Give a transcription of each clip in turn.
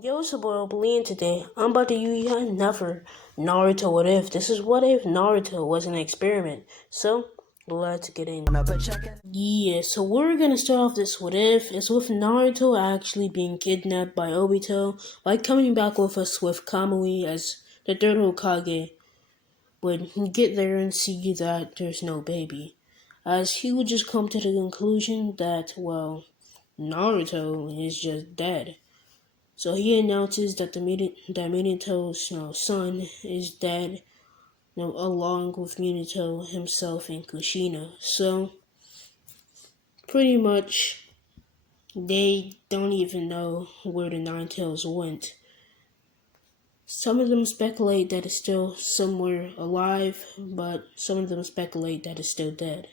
Yo, it's your boy Obelisk, today I'm about to use another Naruto What If. This is what if Naruto was an experiment. So, let's get in. Yeah, so we're gonna start off this What If. It's with Naruto actually being kidnapped by Obito, by coming back with us with Kamui as the third Hokage. When he get there and see that there's no baby. As he would just come to the conclusion that, well, Naruto is just dead. So he announces that Minato's son is dead, along with Minato himself and Kushina. So pretty much they don't even know where the Nine Tails went. Some of them speculate that it's still somewhere alive, but some of them speculate that it's still dead.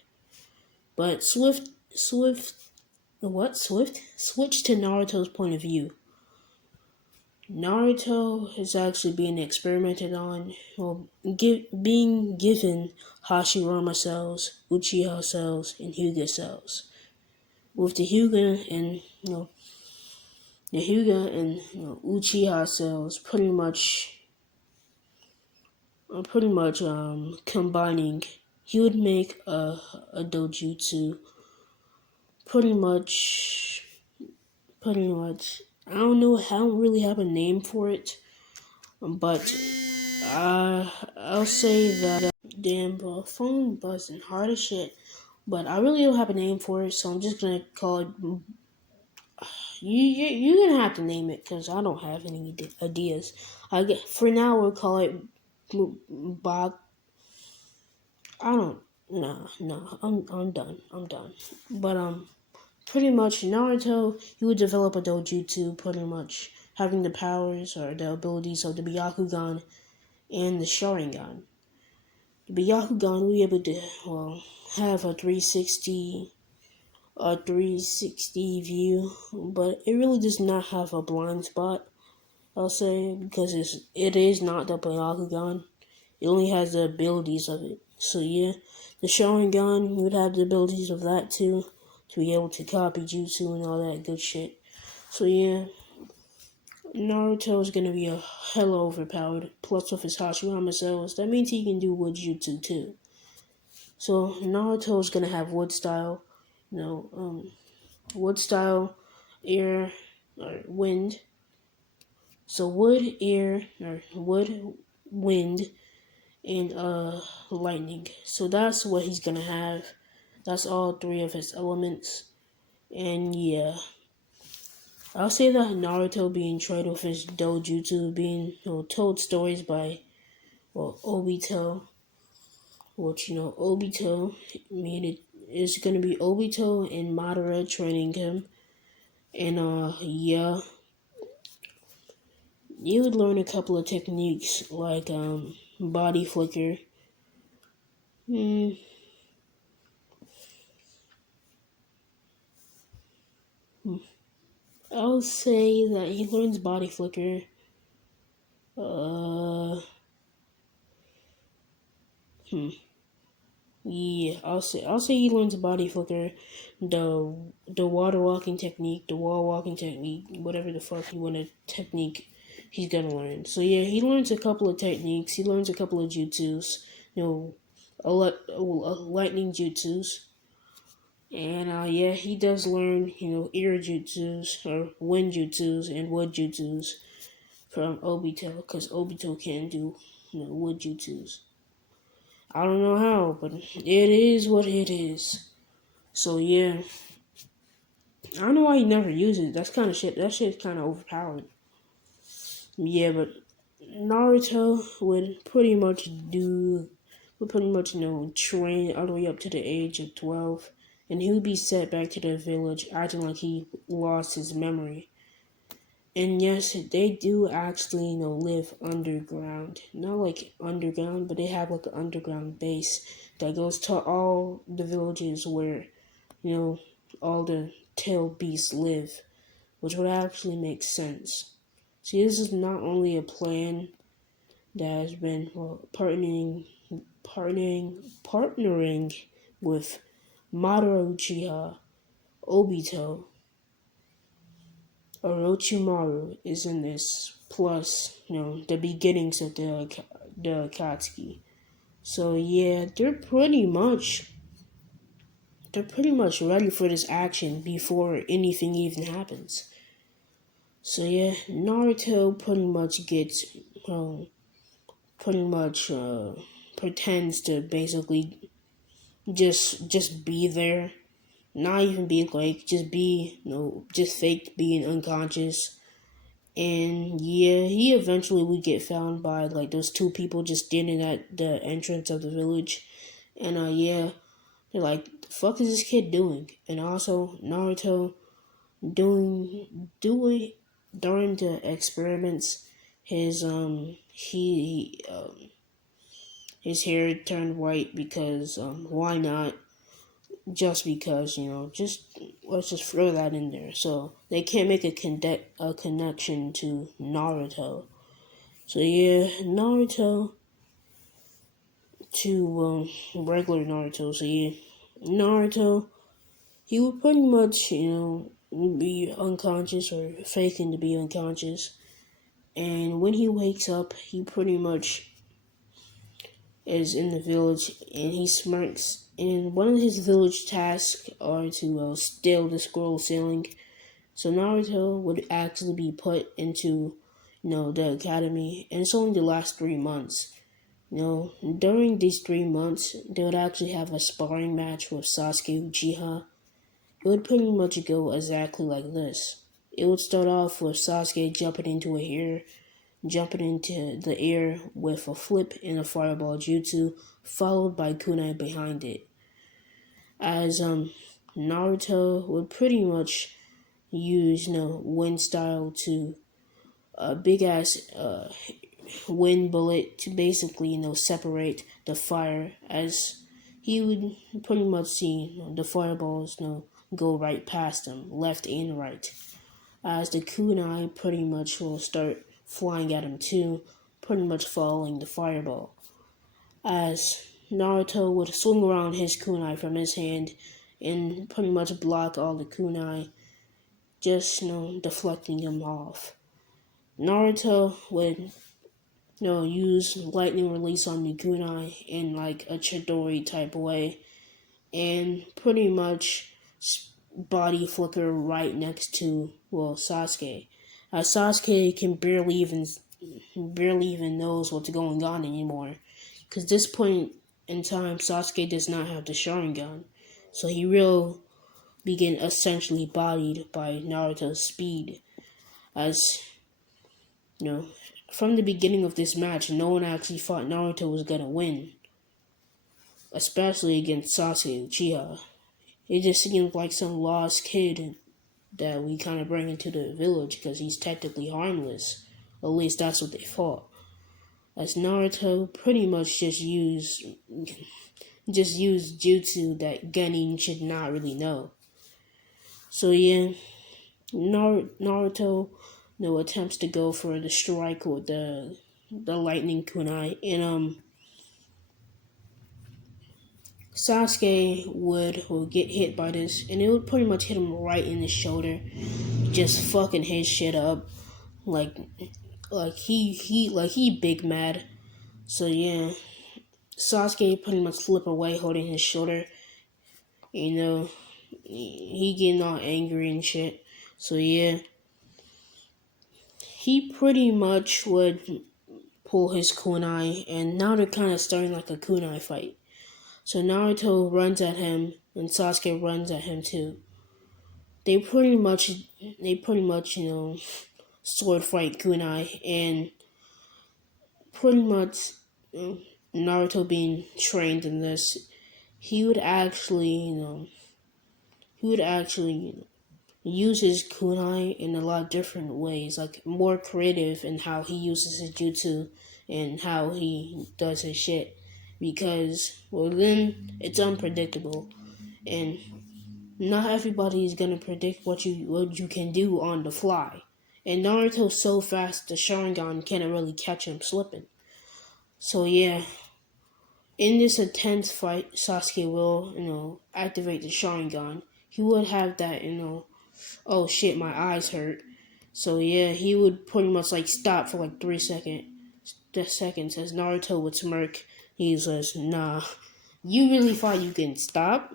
But Swift switch to Naruto's point of view. Naruto is actually being experimented on, being given Hashirama cells, Uchiha cells, and Hyuga cells. With the Hyuga and Uchiha cells pretty much combining, he would make a dojutsu. Pretty much. I don't really have a name for it, but I'll say that. Damn, bro, phone buzzing hard as shit. But I really don't have a name for it, so I'm just gonna call it. You're gonna have to name it because I don't have any ideas. For now we'll call it Bog. I don't. No. I'm done. But pretty much Naruto, he would develop a dojutsu, pretty much having the powers or the abilities of the Byakugan and the Sharingan. The Byakugan will be able to have a 360 view, but it really does not have a blind spot. I'll say because it is not the Byakugan. It only has the abilities of it. So yeah, the Sharingan would have the abilities of that too, to be able to copy jutsu and all that good shit. So yeah, Naruto is gonna be a hella overpowered. Plus with his Hashirama cells, that means he can do wood jutsu too. So Naruto is gonna have wood style, wood style, air, or wind. So wood, air, or wood, wind, and lightning. So that's what he's gonna have. That's all three of his elements. And yeah, I'll say that Naruto being tried with his dojutsu, being told stories by Obito, which Obito made it is gonna be Obito and Madara training him, and yeah, you would learn a couple of techniques like body flicker. I'll say that he learns body flicker. Uh, Yeah, I'll say he learns body flicker, the water walking technique, the wall walking technique, whatever the fuck you want a technique, he's gonna learn. So yeah, he learns a couple of techniques. He learns a couple of jutsus, lightning jutsus, and yeah, he does learn air jutsus or wind jutsus and wood jutsus from Obito, because Obito can do wood jutsus. I don't know how, but it is what it is. So yeah, I don't know why he never uses it. That's kind of shit. That shit's kind of overpowered. Yeah, but Naruto would pretty much train all the way up to the age of 12, and he would be sent back to the village, acting like he lost his memory. And yes, they do actually live underground. Not like underground, but they have like an underground base that goes to all the villages where all the tail beasts live, which would actually make sense. See, this is not only a plan that has been partnering with Madara Uchiha, Obito, Orochimaru is in this, plus the beginnings of the Akatsuki. So yeah, they're pretty much ready for this action before anything even happens. So yeah, Naruto pretty much pretends to basically just be there, not even be like just be just fake being unconscious. And yeah, he eventually would get found by like those two people just standing at the entrance of the village, and yeah, they're like, "The fuck is this kid doing?" And also Naruto doing during the experiments, his hair turned white because why not? Just because just let's just throw that in there. So they can't make a connection to Naruto. So yeah, Naruto to regular Naruto. So yeah, Naruto, he would pretty much be unconscious or faking to be unconscious, and when he wakes up, he pretty much is in the village, and he smirks. And one of his village tasks are to steal the scroll ceiling. So Naruto would actually be put into, the academy, and it's only the last 3 months. During these 3 months, they would actually have a sparring match with Sasuke Uchiha. It would pretty much go exactly like this. It would start off with Sasuke jumping into the air with a flip and a fireball jutsu, followed by kunai behind it. As Naruto would pretty much use wind style to a big ass wind bullet to basically separate the fire, as he would pretty much see the fireballs go right past him, left and right, as the kunai pretty much will start flying at him too, pretty much following the fireball, as Naruto would swing around his kunai from his hand and pretty much block all the kunai, just deflecting them off. Naruto would use lightning release on the kunai in like a Chidori type way, and pretty much body flicker right next to Sasuke. Sasuke can barely even knows what's going on anymore, because this point in time Sasuke does not have the Sharingan, so he will begin essentially bodied by Naruto's speed. As you know, from the beginning of this match, no one actually thought Naruto was gonna win, especially against Sasuke Uchiha. It just seemed like some lost kid that we kind of bring into the village because he's technically harmless. At least that's what they thought. As Naruto pretty much just used jutsu that Genin should not really know. So yeah, Naruto attempts to go for the strike with the lightning kunai, and Sasuke would get hit by this, and it would pretty much hit him right in the shoulder, just fucking his shit up, like he big mad. So yeah, Sasuke pretty much flip away, holding his shoulder. He getting all angry and shit. So yeah, he pretty much would pull his kunai, and now they're kind of starting like a kunai fight. So Naruto runs at him, and Sasuke runs at him too. They pretty much, sword fight kunai, and pretty much Naruto being trained in this, he would actually, use his kunai in a lot of different ways, like more creative in how he uses his jutsu and how he does his shit, because then it's unpredictable, and not everybody is gonna predict what you can do on the fly. And Naruto's so fast, the Sharingan can't really catch him slipping. So yeah, in this intense fight, Sasuke will, activate the Sharingan. He would have that, oh shit, my eyes hurt. So yeah, he would pretty much like stop for like 3 seconds as Naruto would smirk. He says, "Nah, you really thought you can stop?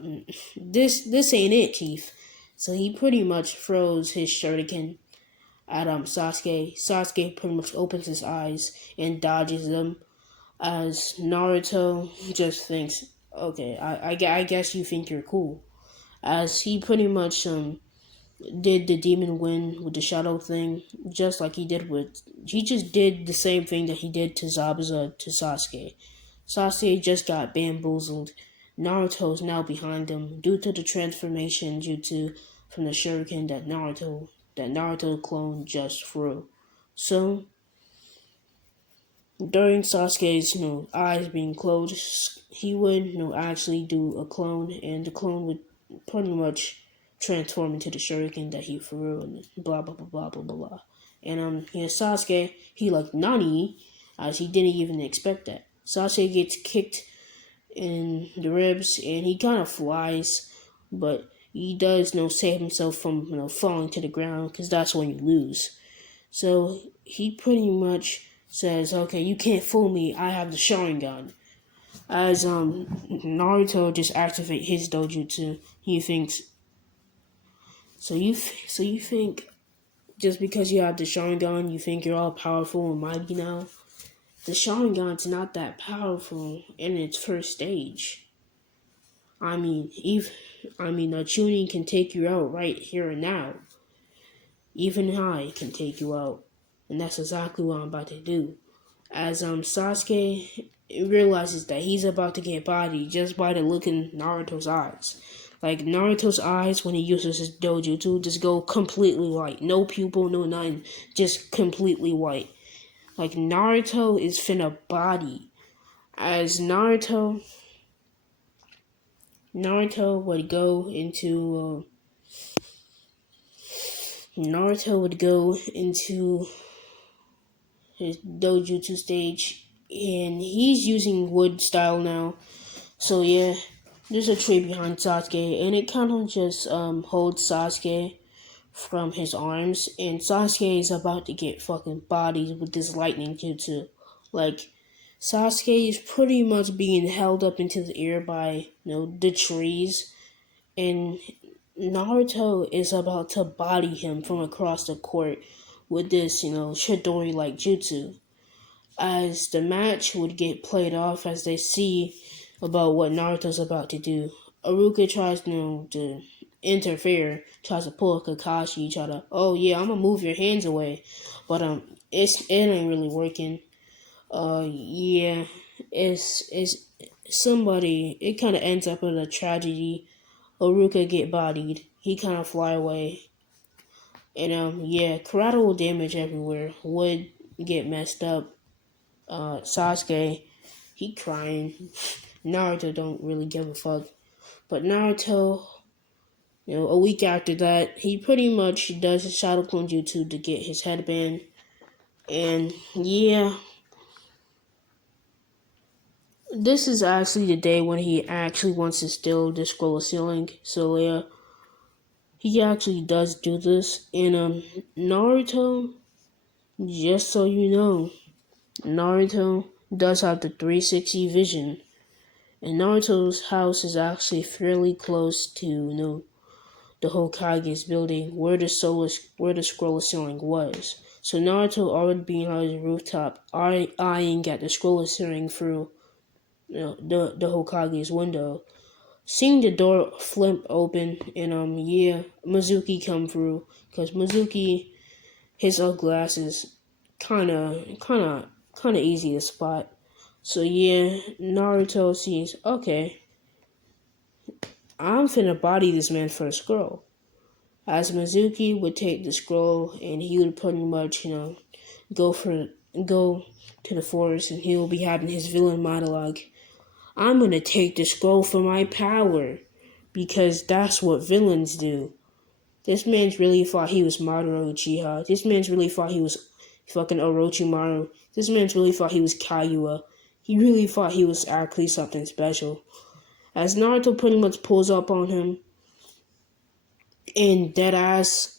This ain't it, Chief." So he pretty much throws his shuriken at Sasuke. Sasuke pretty much opens his eyes and dodges them as Naruto just thinks, okay, I guess you think you're cool. As he pretty much did the demon win with the shadow thing, just like he just did the same thing that he did to Zabuza to Sasuke. Sasuke just got bamboozled. Naruto is now behind him due to the transformation jutsu from the shuriken that Naruto clone just threw. So during Sasuke's eyes being closed, he would actually do a clone, and the clone would pretty much transform into the shuriken that he threw, and blah blah blah blah blah blah blah. And Sasuke, he like Nani, as he didn't even expect that. Sasuke gets kicked in the ribs, and he kind of flies, but he does save himself from falling to the ground, because that's when you lose. So he pretty much says, "Okay, you can't fool me. I have the Sharingan." As Naruto just activate his dojutsu, he thinks. So you think just because you have the Sharingan, you think you're all powerful and mighty now? The Sharingan's not that powerful in its first stage. I mean, a Chunin can take you out right here and now. Even I can take you out, and that's exactly what I'm about to do. As Sasuke realizes that he's about to get bodied just by the look in Naruto's eyes. Like Naruto's eyes when he uses his dojutsu just go completely white. No pupil, no nothing. Just completely white. Like Naruto is finna body. As Naruto would go into his dojutsu stage, and he's using wood style now. So yeah, there's a tree behind Sasuke, and it kind of just holds Sasuke from his arms, and Sasuke is about to get fucking bodied with this lightning jutsu. Like Sasuke is pretty much being held up into the air by the trees, and Naruto is about to body him from across the court with this Chidori like jutsu. As the match would get played off, as they see about what Naruto's about to do, Aruka tries to interfere, tries to pull a Kakashi, try to, oh yeah, I'm gonna move your hands away, but it ain't really working. Yeah, it's somebody. It kind of ends up with a tragedy. Aruka get bodied. He kind of fly away, and yeah, collateral damage everywhere. Wood get messed up. Sasuke, he crying. Naruto don't really give a fuck. But Naruto, a week after that, he pretty much does his Shadow Clone Jutsu to get his headband. And yeah, this is actually the day when he actually wants to steal the Scroll of Sealing. So yeah, he actually does do this. And Naruto, just so you know, Naruto does have the 360 vision. And Naruto's house is actually fairly close to, the Hokage's building where the scroll of sealing was. So Naruto already being on his rooftop, eyeing at the scroll of sealing through the Hokage's window. Seeing the door flip open and yeah, Mizuki come through, because Mizuki, his glasses kinda easy to spot. So yeah, Naruto sees, okay, I'm finna body this man for a scroll. As Mizuki would take the scroll and he would pretty much, go go to the forest, and he will be having his villain monologue. I'm gonna take the scroll for my power, because that's what villains do. This man's really thought he was Madara Uchiha. This man's really thought he was fucking Orochimaru. This man's really thought he was Kaiua. He really thought he was actually something special. As Naruto pretty much pulls up on him, and deadass,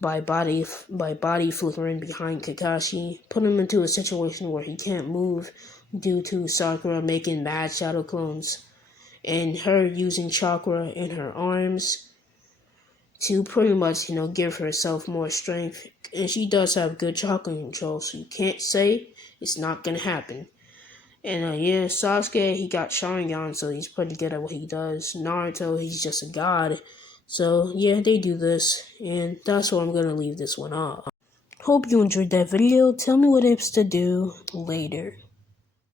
by body flickering behind Kakashi, put him into a situation where he can't move due to Sakura making mad shadow clones, and her using chakra in her arms to pretty much, give herself more strength. And she does have good chakra control, so you can't say it's not gonna happen. And yeah, Sasuke, he got Sharingan, so he's pretty good at what he does. Naruto, he's just a god. So yeah, they do this, and that's where I'm gonna leave this one off. Hope you enjoyed that video. Tell me what ifs to do later.